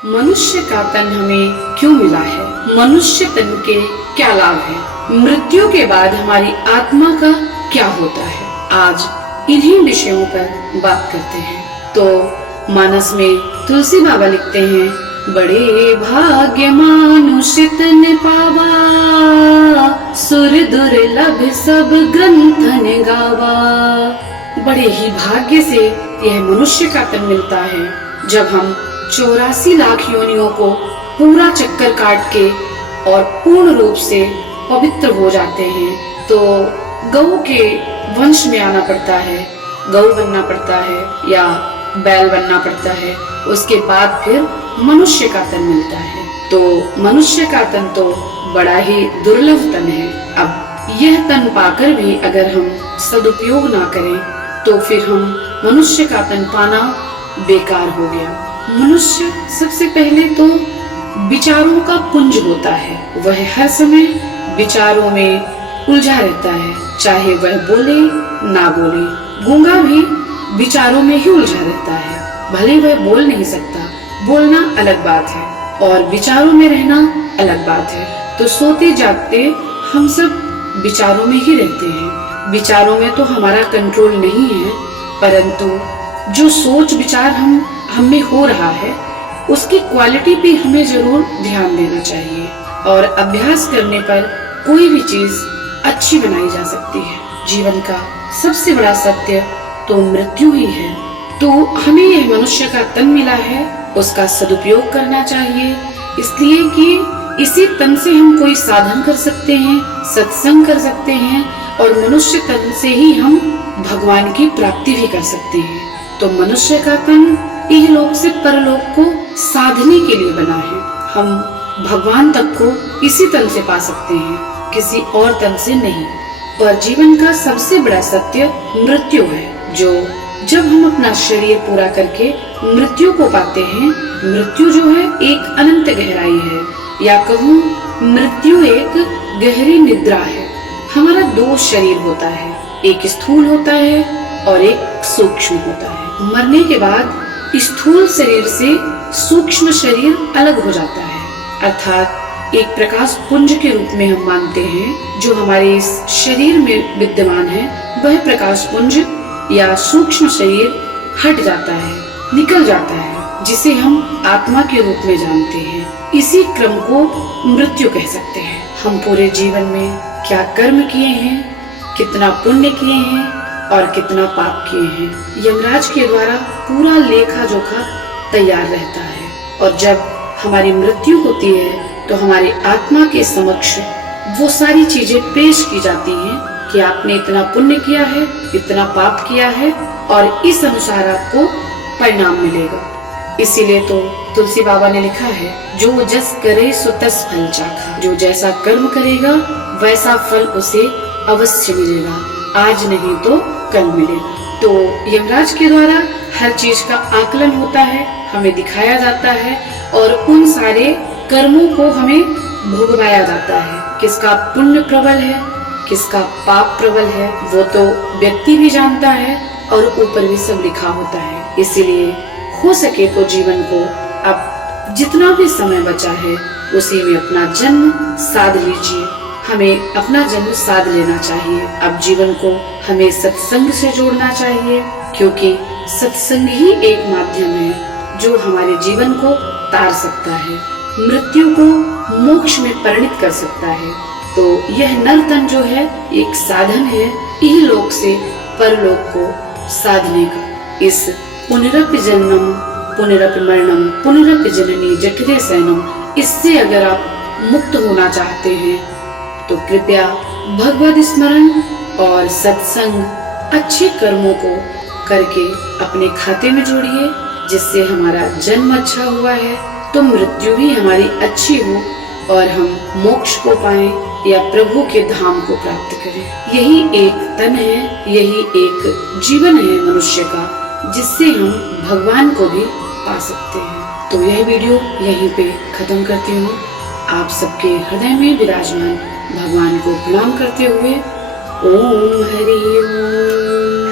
मनुष्य का तन हमें क्यों मिला है? मनुष्य तन के क्या लाभ है? मृत्यु के बाद हमारी आत्मा का क्या होता है? आज इन्हीं विषयों पर बात करते हैं। तो मानस में तुलसी बाबा लिखते हैं, बड़े भाग्य मानुष्य तन पावा, सुर दुर्लभ सब ग्रंथन गावा। बड़े ही भाग्य से यह मनुष्य का तन मिलता है जब हम 84 लाख योनियों को पूरा चक्कर काट के और पूर्ण रूप से पवित्र हो जाते हैं। तो गौ के वंश में आना पड़ता है, गौ बनना पड़ता है या बैल बनना पड़ता है, उसके बाद फिर मनुष्य का तन मिलता है। तो मनुष्य का तन तो बड़ा ही दुर्लभ तन है। अब यह तन पाकर भी अगर हम सदुपयोग ना करें तो फिर हम मनुष्य का तन पाना बेकार हो गया। मनुष्य सबसे पहले तो विचारों का पुंज होता है, वह हर समय विचारों में उलझा रहता है, चाहे वह बोले ना बोले। गूंगा भी विचारों में ही उलझा रहता है, भले वह बोल नहीं सकता, बोलना अलग बात है और विचारों में रहना अलग बात है। तो सोते जागते हम सब विचारों में ही रहते हैं। विचारों में तो हमारा कंट्रोल नहीं है, परंतु जो सोच विचार हमें हो रहा है उसकी क्वालिटी पे हमें जरूर ध्यान देना चाहिए। और अभ्यास करने पर कोई भी चीज अच्छी बनाई जा सकती है। जीवन का सबसे बड़ा सत्य तो मृत्यु ही है। तो हमें यह मनुष्य का तन मिला है, उसका सदुपयोग करना चाहिए, इसलिए कि इसी तन से हम कोई साधन कर सकते हैं, सत्संग कर सकते हैं और मनुष्य तन से ही हम भगवान की प्राप्ति भी कर सकते हैं। तो मनुष्य का तन इहलोक से परलोक को साधने के लिए बना है। हम भगवान तक को इसी तन से पा सकते हैं, किसी और तन से नहीं। और जीवन का सबसे बड़ा सत्य मृत्यु है, जो जब हम अपना शरीर पूरा करके मृत्यु को पाते हैं, मृत्यु जो है एक अनंत गहराई है, या कहूँ मृत्यु एक गहरी निद्रा है। हमारा दो शरीर होता है, एक स्थूल होता है और एक सूक्ष्म होता है। मरने के बाद स्थूल शरीर से सूक्ष्म शरीर अलग हो जाता है, अर्थात एक प्रकाश पुंज के रूप में हम मानते हैं जो हमारे इस शरीर में विद्यमान है, वह प्रकाश पुंज या सूक्ष्म शरीर हट जाता है, निकल जाता है, जिसे हम आत्मा के रूप में जानते हैं। इसी क्रम को मृत्यु कह सकते हैं। हम पूरे जीवन में क्या कर्म किए हैं, कितना पुण्य किए हैं और कितना पाप किए हैं, यमराज के द्वारा पूरा लेखा जोखा तैयार रहता है। और जब हमारी मृत्यु होती है तो हमारी आत्मा के समक्ष वो सारी चीजें पेश की जाती हैं कि आपने इतना पुण्य किया है, इतना पाप किया है और इस अनुसार आपको परिणाम मिलेगा। इसीलिए तो तुलसी बाबा ने लिखा है, जो जस करे सो तस फल चाखा। जो जैसा कर्म करेगा वैसा फल उसे अवश्य मिलेगा, आज नहीं तो कल मिलेगा। तो यमराज के द्वारा हर चीज का आकलन होता है, हमें दिखाया जाता है और उन सारे कर्मों को हमें भुगवाया जाता है। किसका पुण्य प्रबल है, किसका पाप प्रबल है, वो तो व्यक्ति भी जानता है और ऊपर भी सब लिखा होता है। इसीलिए हो सके तो जीवन को अब जितना भी समय बचा है उसी में अपना जन्म साध लीजिए। हमें अपना जन्म साध लेना चाहिए। अब जीवन को हमें सत्संग से जोड़ना चाहिए, क्योंकि सत्संग ही एक माध्यम है जो हमारे जीवन को तार सकता है, मृत्यु को मोक्ष में परिणित कर सकता है। तो यह नर तन जो है एक साधन है इहलोक से परलोक को साधने का। इस पुनरपि जन्मम पुनरपि मरणम पुनरपि जननी जठरे शयनम, इससे अगर आप मुक्त होना चाहते हैं तो कृपया भगवद स्मरण और सत्संग, अच्छे कर्मों को करके अपने खाते में जोड़िए, जिससे हमारा जन्म अच्छा हुआ है तो मृत्यु भी हमारी अच्छी हो और हम मोक्ष को पाएं या प्रभु के धाम को प्राप्त करें। यही एक तन है, यही एक जीवन है मनुष्य का, जिससे हम भगवान को भी पा सकते हैं। तो यह वीडियो यहीं पे खत्म करती हूँ। आप सबके हृदय में विराजमान भगवान को प्रणाम करते हुए ओम हरि ओम।